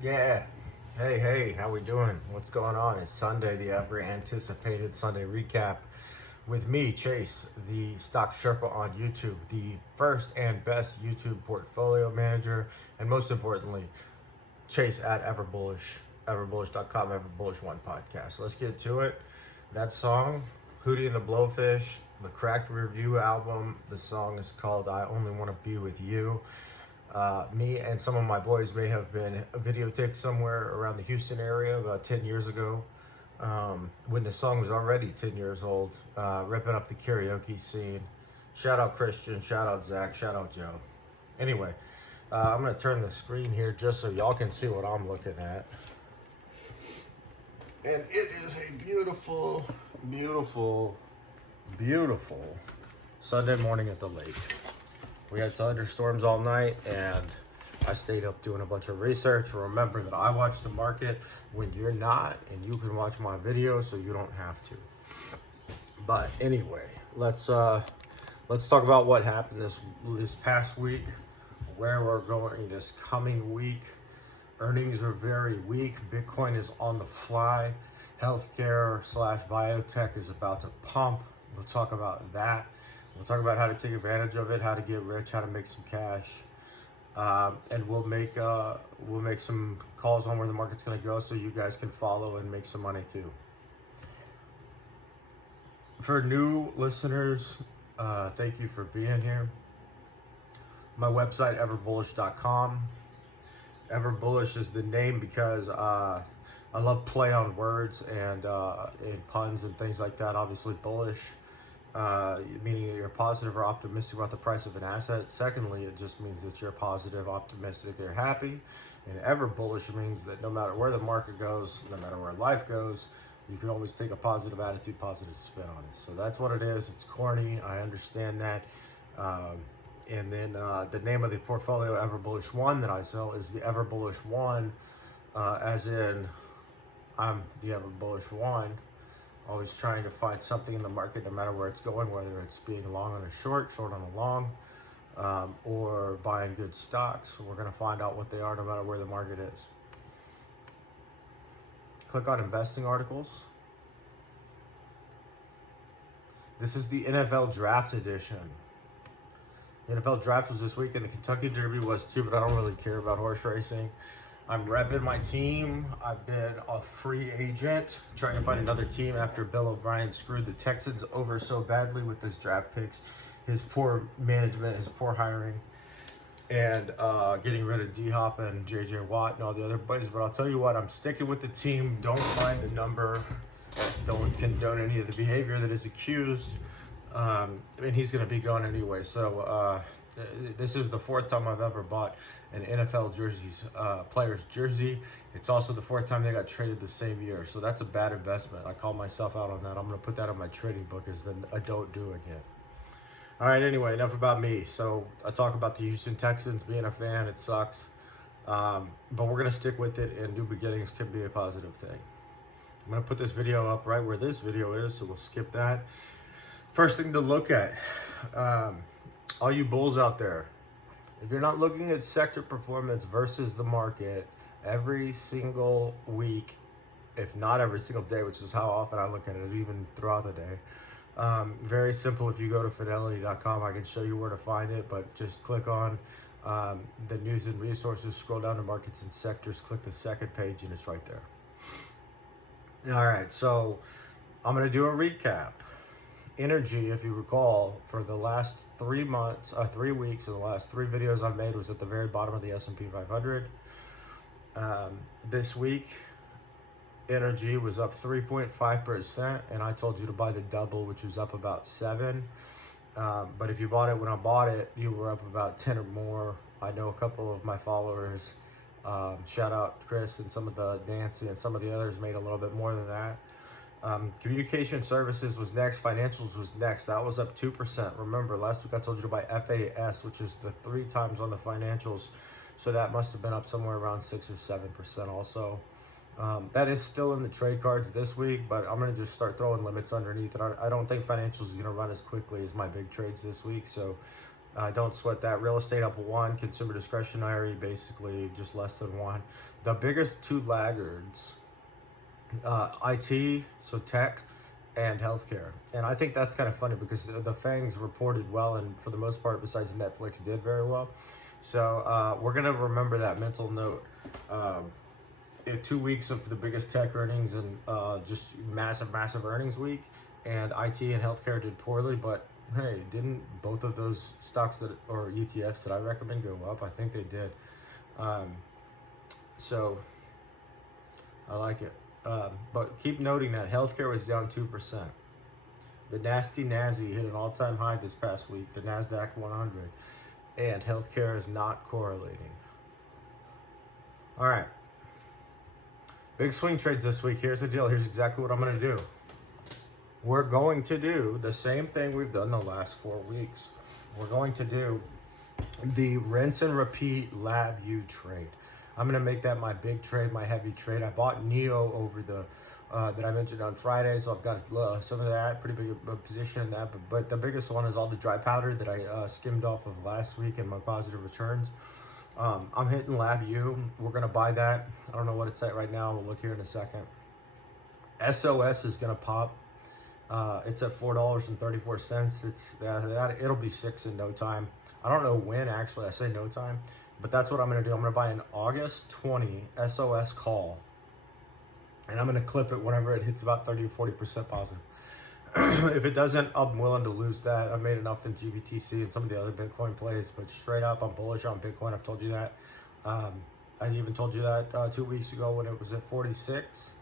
Yeah. Hey, how we doing? What's going on? It's Sunday, the ever anticipated Sunday recap with me, Chase, the stock Sherpa on YouTube, the first and best YouTube portfolio manager, and most importantly, Chase at Everbullish, everbullish.com, Everbullish One podcast. Let's get to it. That song, Hootie and the Blowfish, the Cracked Review album. The song is called I Only Want to Be With You. Me and some of my boys may have been videotaped somewhere around the Houston area about 10 years ago, when the song was already 10 years old, ripping up the karaoke scene. Shout out Christian, shout out Zach, shout out Joe. Anyway, I'm going to turn the screen here just so y'all can see what I'm looking at. And it is a beautiful, beautiful, beautiful Sunday morning at the lake. We had thunderstorms all night, and I stayed up doing a bunch of research. Remember that I watch the market when you're not, and you can watch my videos so you don't have to. But anyway, let's talk about what happened this past week, where we're going this coming week. Earnings are very weak. Bitcoin is on the fly. Healthcare / biotech is about to pump. We'll talk about that. We'll talk about how to take advantage of it, how to get rich, how to make some cash, and we'll make some calls on where the market's going to go, so you guys can follow and make some money too. For new listeners, thank you for being here. My website, everbullish.com. Everbullish is the name because I love play on words and puns and things like that. Obviously, bullish. Meaning that you're positive or optimistic about the price of an asset. Secondly, it just means that you're positive, optimistic, you're happy. And ever bullish means that no matter where the market goes, no matter where life goes, you can always take a positive attitude, positive spin on it. So that's what it is. It's corny. I understand that. And then the name of the portfolio, Everbullish One, that I sell is the Everbullish One, as in I'm the Everbullish One. Always trying to find something in the market, no matter where it's going, whether it's being long on a short on a long, or buying good stocks. We're going to find out what they are no matter where the market is. Click on investing articles. This is the NFL Draft Edition. The NFL Draft was this week, and the Kentucky Derby was too, but I don't really care about horse racing. I'm repping my team. I've been a free agent, trying to find another team after Bill O'Brien screwed the Texans over so badly with his draft picks, his poor management, his poor hiring, and getting rid of D-Hop and J.J. Watt and all the other boys. But I'll tell you what, I'm sticking with the team. Don't mind the number. Don't condone any of the behavior that is accused. And he's going to be gone anyway. So this is the fourth time I've ever bought an NFL player's jersey. It's also the fourth time they got traded the same year. So that's a bad investment. I call myself out on that. I'm going to put that on my trading book as then I don't do again. All right, anyway, enough about me. So I talk about the Houston Texans, being a fan. It sucks. But we're going to stick with it, and new beginnings can be a positive thing. I'm going to put this video up right where this video is, so we'll skip that. First thing to look at, all you bulls out there, if you're not looking at sector performance versus the market every single week, if not every single day, which is how often I look at it, even throughout the day, very simple. If you go to fidelity.com, I can show you where to find it, but just click on the news and resources, scroll down to markets and sectors, click the second page, and it's right there. All right, so I'm going to do a recap. Energy, if you recall, for the last 3 weeks, and the last 3 videos I made was at the very bottom of the S&P 500. This week, energy was up 3.5%, and I told you to buy the double, which was up about 7. But if you bought it when I bought it, you were up about 10 or more. I know a couple of my followers, shout out Chris and some of the Nancy and some of the others, made a little bit more than that. Communication services was next. Financials was next. That was up 2%. Remember, last week I told you to buy FAS, which is the 3 times on the financials. So that must have been up somewhere around 6 or 7% also. That is still in the trade cards this week, but I'm going to just start throwing limits underneath it. I don't think financials is going to run as quickly as my big trades this week. So Don't sweat that. Real estate up 1, consumer discretionary basically just less than 1. The biggest 2 laggards, IT, so tech, and healthcare. And I think that's kind of funny because the FANGs reported well, and for the most part, besides Netflix, did very well. So we're gonna remember that mental note. 2 weeks of the biggest tech earnings and just massive earnings week, and IT and healthcare did poorly, but hey, didn't both of those stocks that or ETFs that I recommend go up? I think they did. So I like it. But keep noting that healthcare was down 2%. The nasty Nasdaq hit an all-time high this past week, the NASDAQ 100, and healthcare is not correlating. All right. Big swing trades this week. Here's the deal. Here's exactly what I'm going to do. We're going to do the same thing we've done the last 4 weeks. We're going to do the rinse and repeat LABU trade. I'm going to make that my big trade, my heavy trade. I bought NEO over the that I mentioned on Friday, so I've got some of that, pretty big position in that. But the biggest one is all the dry powder that I skimmed off of last week and my positive returns. I'm hitting LABU. We're going to buy that. I don't know what it's at right now. We'll look here in a second. SOS is going to pop. It's at $4.34. It's it'll be 6 in no time. I don't know when, actually. I say no time. But that's what I'm going to do. I'm going to buy an August 20 SOS call. And I'm going to clip it whenever it hits about 30 or 40% positive. If it doesn't, I'm willing to lose that. I've made enough in GBTC and some of the other Bitcoin plays. But straight up, I'm bullish on Bitcoin. I've told you that. I even told you that 2 weeks ago when it was at 46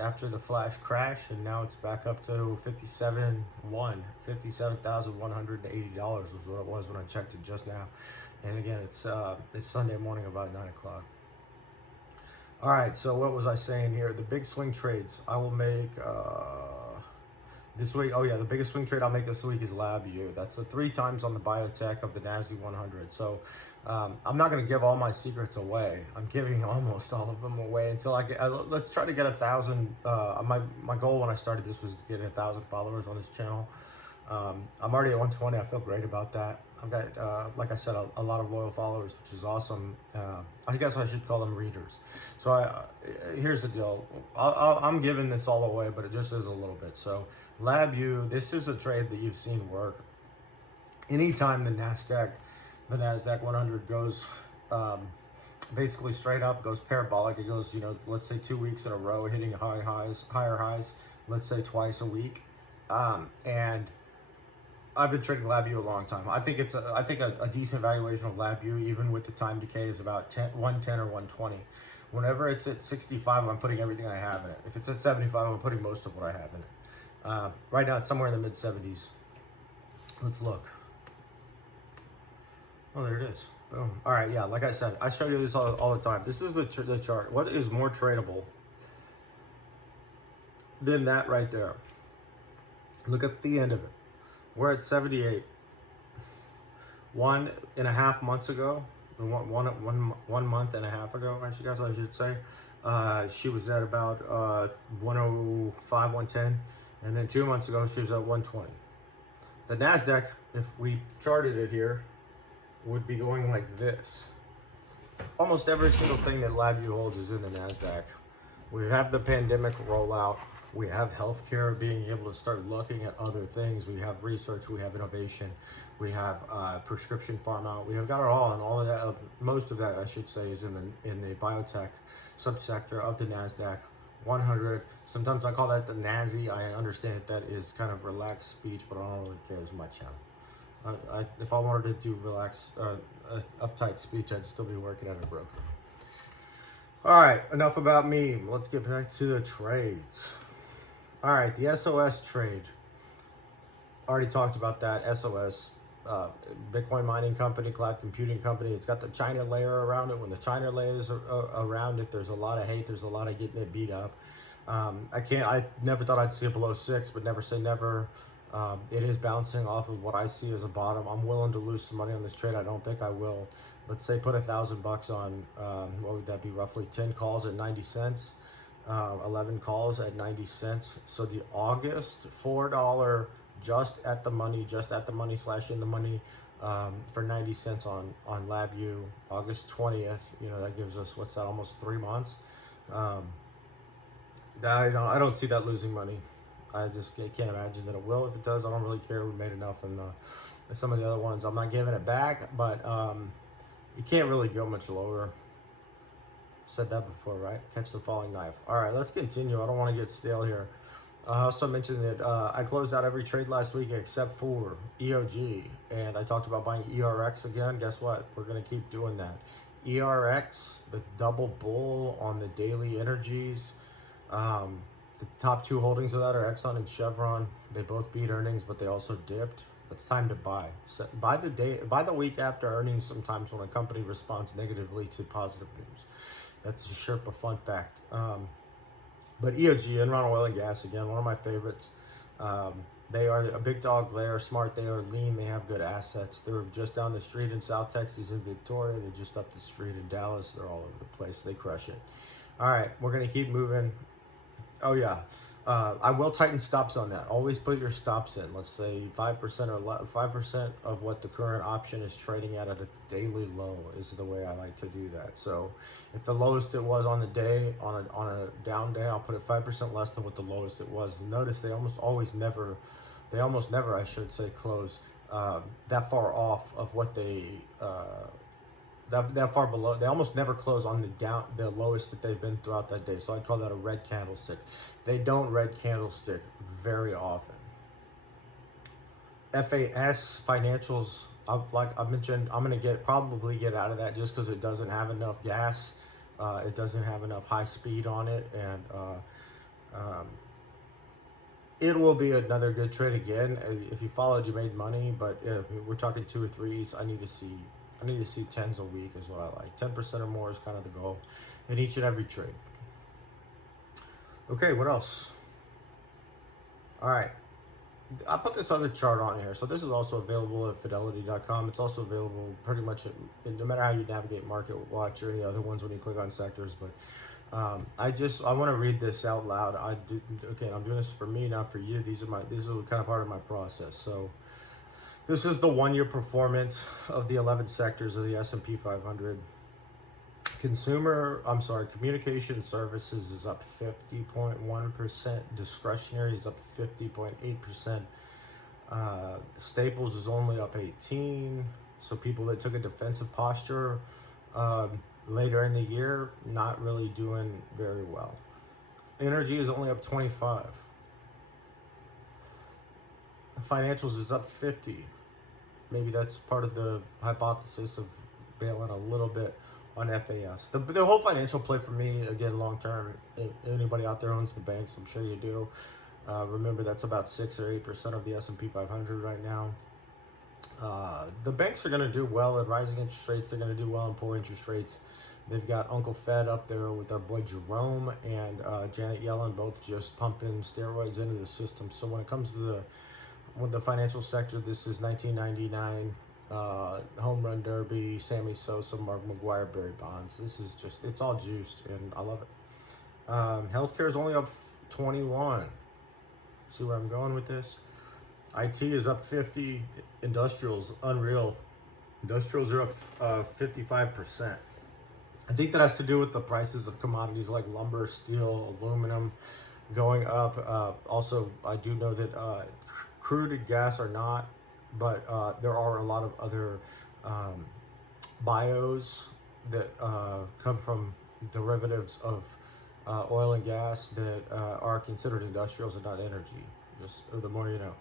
after the flash crash. And now it's back up to $57,180 was what it was when I checked it just now. And again, it's Sunday morning about 9 o'clock. All right, so what was I saying here? The big swing trades I will make this week. Oh yeah, the biggest swing trade I'll make this week is LABU. That's the 3 times on the biotech of the NASDAQ 100. So I'm not going to give all my secrets away. I'm giving almost all of them away until I get. Let's try to get 1,000. My goal when I started this was to get 1,000 followers on this channel. I'm already at 120. I feel great about that. I've got, like I said, a lot of loyal followers, which is awesome. I guess I should call them readers. So here's the deal. I'm giving this all away, but it just is a little bit. So LABU, this is a trade that you've seen work. Anytime the NASDAQ 100 goes basically straight up, goes parabolic, it goes, let's say 2 weeks in a row, hitting higher highs, let's say twice a week. And I've been trading LABU a long time. I think a decent valuation of LABU, even with the time decay, is about 110 or 120. Whenever it's at 65, I'm putting everything I have in it. If it's at 75, I'm putting most of what I have in it. Right now, it's somewhere in the mid 70s. Let's look. Oh, there it is. Boom. All right, yeah. Like I said, I show you this all the time. This is the chart. What is more tradable than that right there? Look at the end of it. We're at 78. 1.5 months ago, one month and a half ago, I should say, she was at about 105, 110, and then 2 months ago she was at 120. The NASDAQ, if we charted it here, would be going like this. Almost every single thing that LABU holds is in the NASDAQ. We have the pandemic rollout. We have healthcare being able to start looking at other things. We have research. We have innovation. We have prescription pharma. We have got it all, and all of that. Most of that, I should say, is in the biotech subsector of the NASDAQ 100. Sometimes I call that the NASI. I understand that is kind of relaxed speech, but I don't really care as much on it. If I wanted to do relaxed, uptight speech, I'd still be working at a broker. All right, enough about me. Let's get back to the trades. All right, the SOS trade. Already talked about that. SOS, Bitcoin mining company, cloud computing company. It's got the China layer around it. When the China layer is around it, there's a lot of hate. There's a lot of getting it beat up. I never thought I'd see it below 6, but never say never. It is bouncing off of what I see as a bottom. I'm willing to lose some money on this trade. I don't think I will. Let's say put $1,000 on, what would that be, roughly 10 calls at 90 cents, 11 calls at 90 cents. So the August $4 just at the money / in the money for 90 cents on LABU August 20th. You know, that gives us, what's that, almost 3 months. I don't see that losing money. I can't imagine that it will. If it does, I don't really care. We made enough in some of the other ones. I'm not giving it back, but you can't really go much lower. Said that before, right? Catch the falling knife. All right, let's continue. I don't want to get stale here. I also mentioned that I closed out every trade last week except for EOG, and I talked about buying ERX again. Guess what? We're going to keep doing that. ERX, the double bull on the daily energies. The top two holdings of that are Exxon and Chevron. They both beat earnings, but they also dipped. It's time to buy. So buy the week after earnings. Sometimes when a company responds negatively to positive news, that's a Sherpa fun fact. But EOG, Enron Oil and Gas, again, one of my favorites. They are a big dog. They are smart. They are lean. They have good assets. They're just down the street in South Texas in Victoria. They're just up the street in Dallas. They're all over the place. They crush it. All right, we're going to keep moving. Oh, yeah. I will tighten stops on that. Always put your stops in. Let's say 5% or 5% of what the current option is trading at a daily low is the way I like to do that. So if the lowest it was on the day, on a down day, I'll put it 5% less than what the lowest it was. Notice they almost never, I should say, close that far off of what they that far below. They almost never close on the lowest that they've been throughout that day. So I'd call that a red candlestick. They don't red candlestick very often. FAS financials, like I mentioned, I'm gonna probably get out of that just because it doesn't have enough gas. It doesn't have enough high speed on it, and it will be another good trade again. If you followed, you made money, but if we're talking 2 or 3s, I need to see tens a week is what I like. 10% or more is kind of the goal in each and every trade. Okay, what else? All right, I put this other chart on here. So this is also available at fidelity.com. It's also available pretty much no matter how you navigate Market Watch or any other ones when you click on sectors. But I want to read this out loud. Okay, I'm doing this for me, not for you. This is kind of part of my process. So this is the 1-year performance of the 11 sectors of the S&P 500. Communication services is up 50.1%. Discretionary is up 50.8%. Staples is only up 18%. So people that took a defensive posture later in the year, not really doing very well. Energy is only up 25%. Financials is up 50%. Maybe that's part of the hypothesis of bailing a little bit on FAS. The whole financial play for me, again, long term, anybody out there owns the banks, I'm sure you do. Remember, that's about 6 or 8% of the S&P 500 right now. The banks are going to do well at rising interest rates. They're going to do well in poor interest rates. They've got Uncle Fed up there with our boy Jerome and Janet Yellen, both just pumping steroids into the system. So when it comes to the financial sector, this is 1999 home run derby, Sammy Sosa, Mark McGwire, Barry Bonds. This is just, it's all juiced, and I love it. Healthcare is only up 21. See where I'm going with this? IT is up 50. Industrials, unreal. Industrials are up 55%. I think that has to do with the prices of commodities like lumber, steel, aluminum going up. Also, I do know that crude and gas are not, but there are a lot of other bios that come from derivatives of oil and gas that are considered industrials and not energy. Just the more you know.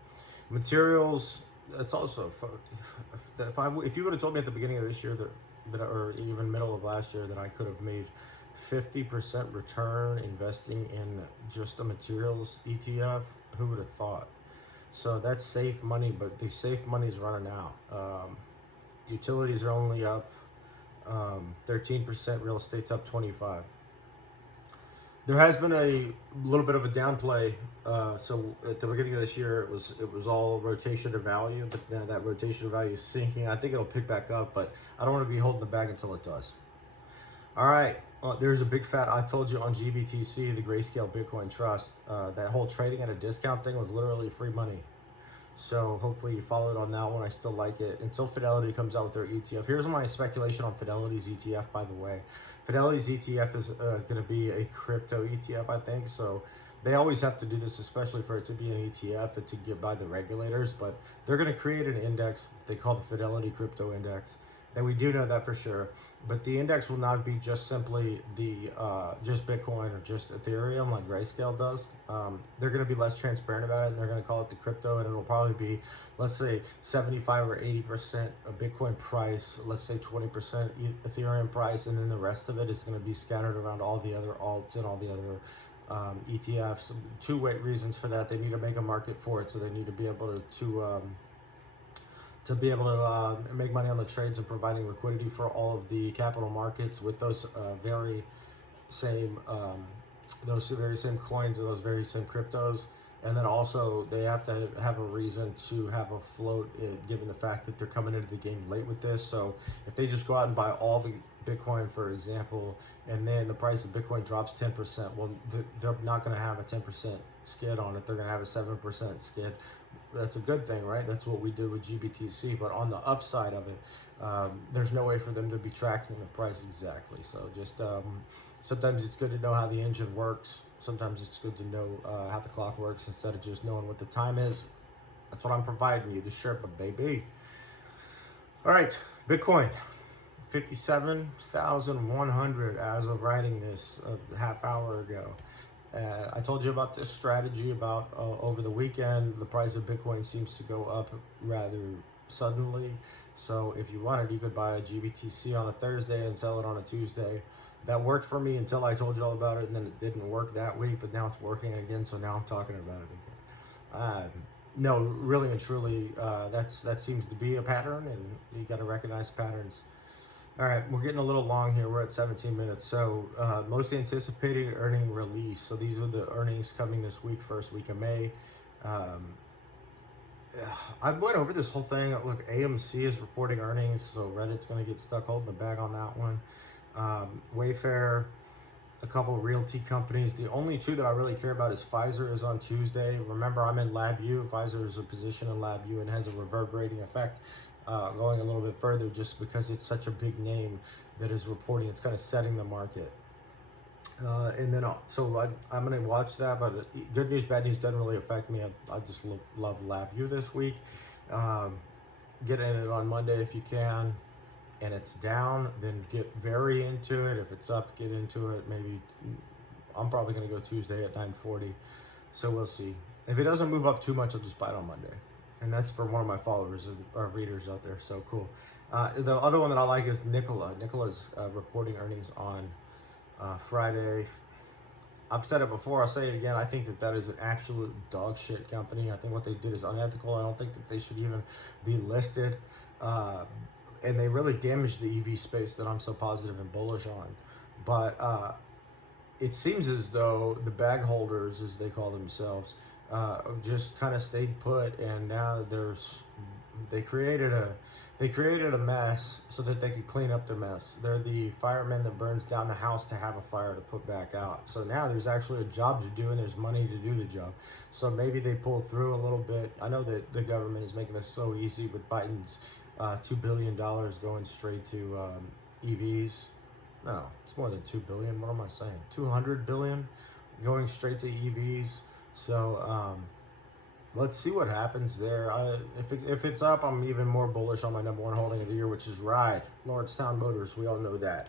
Materials, it's also, if you would have told me at the beginning of this year that or even middle of last year that I could have made 50% return investing in just a materials ETF, who would have thought? So that's safe money, but the safe money is running out. Utilities are only up 13%. Real estate's up 25%. There has been a little bit of a downplay. So at the beginning of this year, it was all rotation of value, but now that rotation of value is sinking. I think it'll pick back up, but I don't want to be holding the bag until it does. All right, there's a big fat, I told you on GBTC, the Grayscale Bitcoin Trust, that whole trading at a discount thing was literally free money. So hopefully you followed on that one. I still like it until Fidelity comes out with their ETF. Here's my speculation on Fidelity's ETF, by the way. Fidelity's ETF is going to be a crypto ETF, I think. So they always have to do this, especially for it to be an ETF and to get by the regulators. But they're going to create an index they call the Fidelity Crypto Index. And we do know that for sure. But the index will not be just simply the just Bitcoin or just Ethereum like Grayscale does. They're going to be less transparent about it, and they're going to call it the crypto, and it'll probably be, let's say, 75 or 80% of Bitcoin price, let's say 20% Ethereum price, and then the rest of it is going to be scattered around all the other alts and all the other ETFs. Two reasons for that. They need to make a market for it, so they need to be able to be able to make money on the trades and providing liquidity for all of the capital markets with those very same coins or those very same cryptos. And then also they have to have a reason to have a float, given the fact that they're coming into the game late with this. So if they just go out and buy all the Bitcoin, for example, and then the price of Bitcoin drops 10%, well, they're not going to have a 10% skid on it. They're going to have a 7% skid. That's a good thing, right? That's what we did with GBTC. But on the upside of it, there's no way for them to be tracking the price exactly. So just sometimes it's good to know how the engine works. Sometimes it's good to know how the clock works instead of just knowing what the time is. That's what I'm providing you, the Sherpa, baby. All right, Bitcoin, 57,100 as of writing this a half hour ago. I told you about this strategy about over the weekend. The price of Bitcoin seems to go up rather suddenly. So if you wanted, you could buy a GBTC on a Thursday and sell it on a Tuesday. That worked for me until I told you all about it, and then it didn't work that week, but now it's working again, so now I'm talking about it again. No, really and truly, that seems to be a pattern, and you got to recognize patterns. All right, we're getting a little long here. We're at 17 minutes. So most anticipated earning release. So these are the earnings coming this week, first week of May. I went over this whole thing. Look, AMC is reporting earnings, so Reddit's going to get stuck holding the bag on that one. Wayfair, a couple of realty companies. The only two that I really care about is Pfizer is on Tuesday. Remember, I'm in LABU. Pfizer is a position in LABU and has a reverberating effect. Going a little bit further, just because it's such a big name that is reporting, it's kind of setting the market. And then, I'm going to watch that, but good news, bad news doesn't really affect me. I just love LabVIEW this week. Get in it on Monday if you can, and it's down, then get very into it. If it's up, get into it. Maybe I'm probably going to go Tuesday at 9:40, so we'll see. If it doesn't move up too much, I'll just buy it on Monday. And that's for one of my followers or readers out there. So cool. The other one that I like is Nikola. Nikola's reporting earnings on Friday. I've said it before. I'll say it again. I think that is an absolute dog shit company. I think what they did is unethical. I don't think that they should even be listed. And they really damaged the EV space that I'm so positive and bullish on. But it seems as though the bag holders, as they call themselves, just kind of stayed put, and now they created a mess so that they could clean up their mess. They're the firemen that burns down the house to have a fire to put back out. So now there's actually a job to do, and there's money to do the job. So maybe they pull through a little bit. I know that the government is making this so easy with Biden's $2 billion going straight to EVs. No, it's more than 2 billion. What am I saying? 200 billion going straight to EVs. So let's see what happens there. If it's up, I'm even more bullish on my number one holding of the year, which is RIDE, Lordstown Motors. We all know that.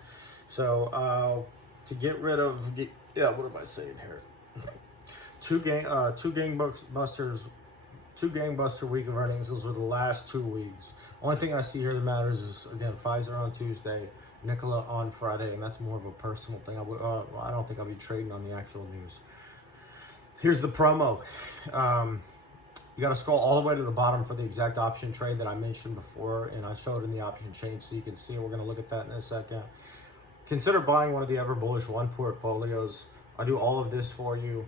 So to get rid of, what am I saying here? Two gangbuster week of earnings. Those were the last 2 weeks. Only thing I see here that matters is, again, Pfizer on Tuesday, Nikola on Friday, and that's more of a personal thing. I don't think I'll be trading on the actual news. Here's the promo. You got to scroll all the way to the bottom for the exact option trade that I mentioned before, and I showed in the option chain so you can see it. We're going to look at that in a second. Consider buying one of the Everbullish One portfolios. I do all of this for you,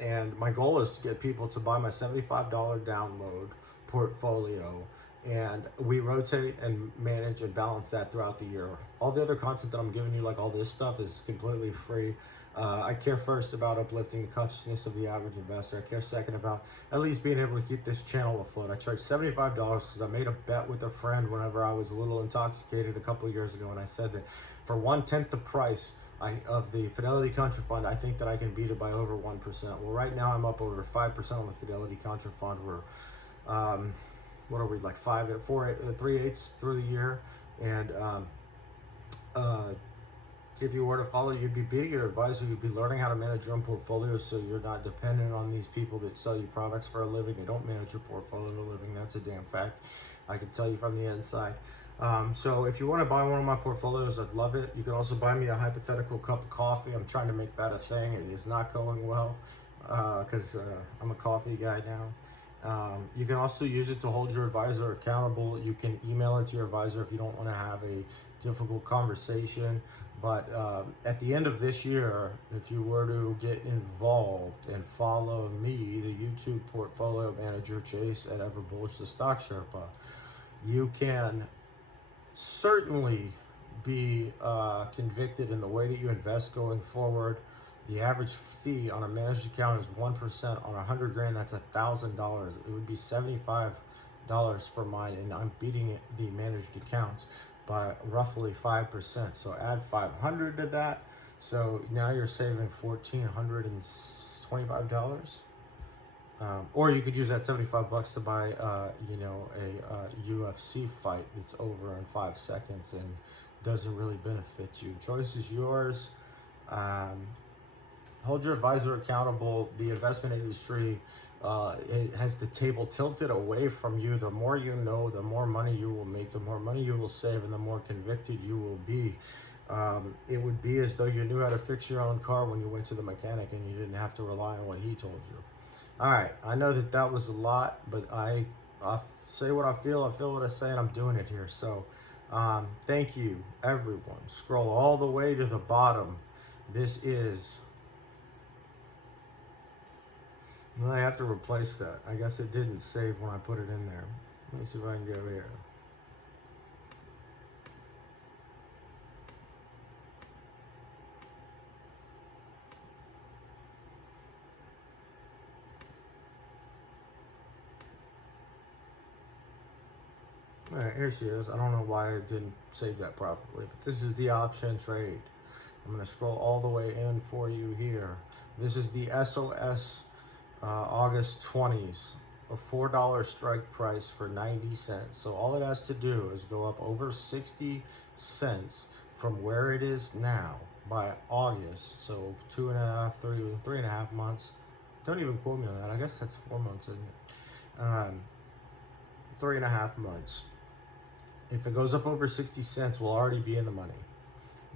and my goal is to get people to buy my $75 download portfolio and we rotate and manage and balance that throughout the year. All the other content that I'm giving you, like all this stuff, is completely free. I care first about uplifting the consciousness of the average investor. I care second about at least being able to keep this channel afloat. I charge $75 because I made a bet with a friend whenever I was a little intoxicated a couple of years ago, and I said that for 1/10 the price of the Fidelity Contra Fund, I think that I can beat it by over 1%. Well, right now I'm up over 5% on the Fidelity Contra Fund. We're what are we, like 3/8 through the year, and if you were to follow, you'd be beating your advisor. You'd be learning how to manage your own portfolio, so you're not dependent on these people that sell you products for a living. They don't manage your portfolio for a living. That's a damn fact. I can tell you from the inside. So if you want to buy one of my portfolios, I'd love it. You can also buy me a hypothetical cup of coffee. I'm trying to make that a thing. It is not going well because I'm a coffee guy now. You can also use it to hold your advisor accountable. You can email it to your advisor if you don't want to have a difficult conversation. But at the end of this year, if you were to get involved and follow me, the YouTube portfolio manager Chase at Everbullish, the Stock Sherpa, you can certainly be convicted in the way that you invest going forward. The average fee on a managed account is 1%. On 100 grand, that's $1,000. It would be $75 for mine, and I'm beating the managed accounts by roughly 5%. So add 500 to that. So now you're saving $1,425. Or you could use that $75 to buy, a UFC fight that's over in 5 seconds and doesn't really benefit you. Choice is yours. Hold your advisor accountable. The investment industry it has the table tilted away from you. The more you know, the more money you will make, the more money you will save, and the more convicted you will be. It would be as though you knew how to fix your own car when you went to the mechanic and you didn't have to rely on what he told you. All right, I know that was a lot, but I say what I feel what I say, and I'm doing it here. So thank you, everyone. Scroll all the way to the bottom. This is... Well, I have to replace that. I guess it didn't save when I put it in there. Let me see if I can go here. All right, here she is. I don't know why it didn't save that properly, but this is the option trade. I'm going to scroll all the way in for you here. This is the SOS August 20s, a $4 strike price for 90 cents. So all it has to do is go up over 60 cents from where it is now by August. So 2.5, 3.5 months. Don't even quote me on that. I guess that's 4 months, isn't it? 3.5 months. If it goes up over 60 cents, we'll already be in the money.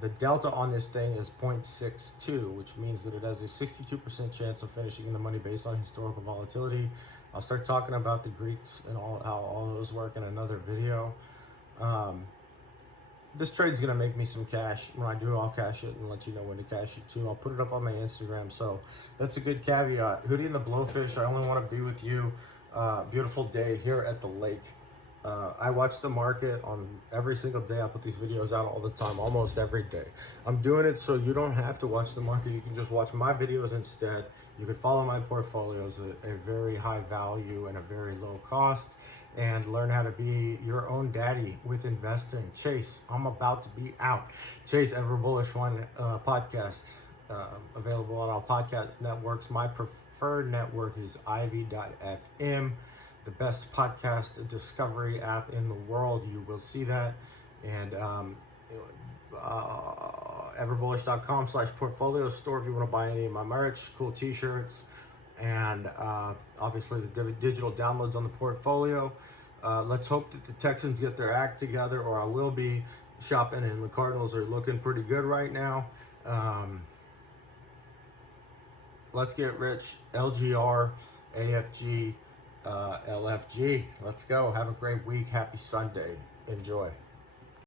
The delta on this thing is 0.62, which means that it has a 62% chance of finishing in the money based on historical volatility. I'll start talking about the Greeks and how all those work in another video. This trade's gonna make me some cash. When I do, I'll cash it and let you know when to cash it too. I'll put it up on my Instagram, so that's a good caveat. Hootie and the Blowfish, I only want to be with you. Beautiful day here at the lake. I watch the market on every single day. I put these videos out all the time, almost every day. I'm doing it so you don't have to watch the market. You can just watch my videos instead. You can follow my portfolios at a very high value and a very low cost, and learn how to be your own daddy with investing. Chase, I'm about to be out. Chase, Everbullish One podcast, available on all podcast networks. My preferred network is ivy.fm. The best podcast discovery app in the world. You will see that. And everbullish.com/portfolio store if you want to buy any of my merch, cool t-shirts, and obviously the digital downloads on the portfolio. Let's hope that the Texans get their act together, or I will be shopping, and the Cardinals are looking pretty good right now. Let's get rich. LGR, AFG, LFG. Let's go. Have a great week. Happy Sunday. Enjoy.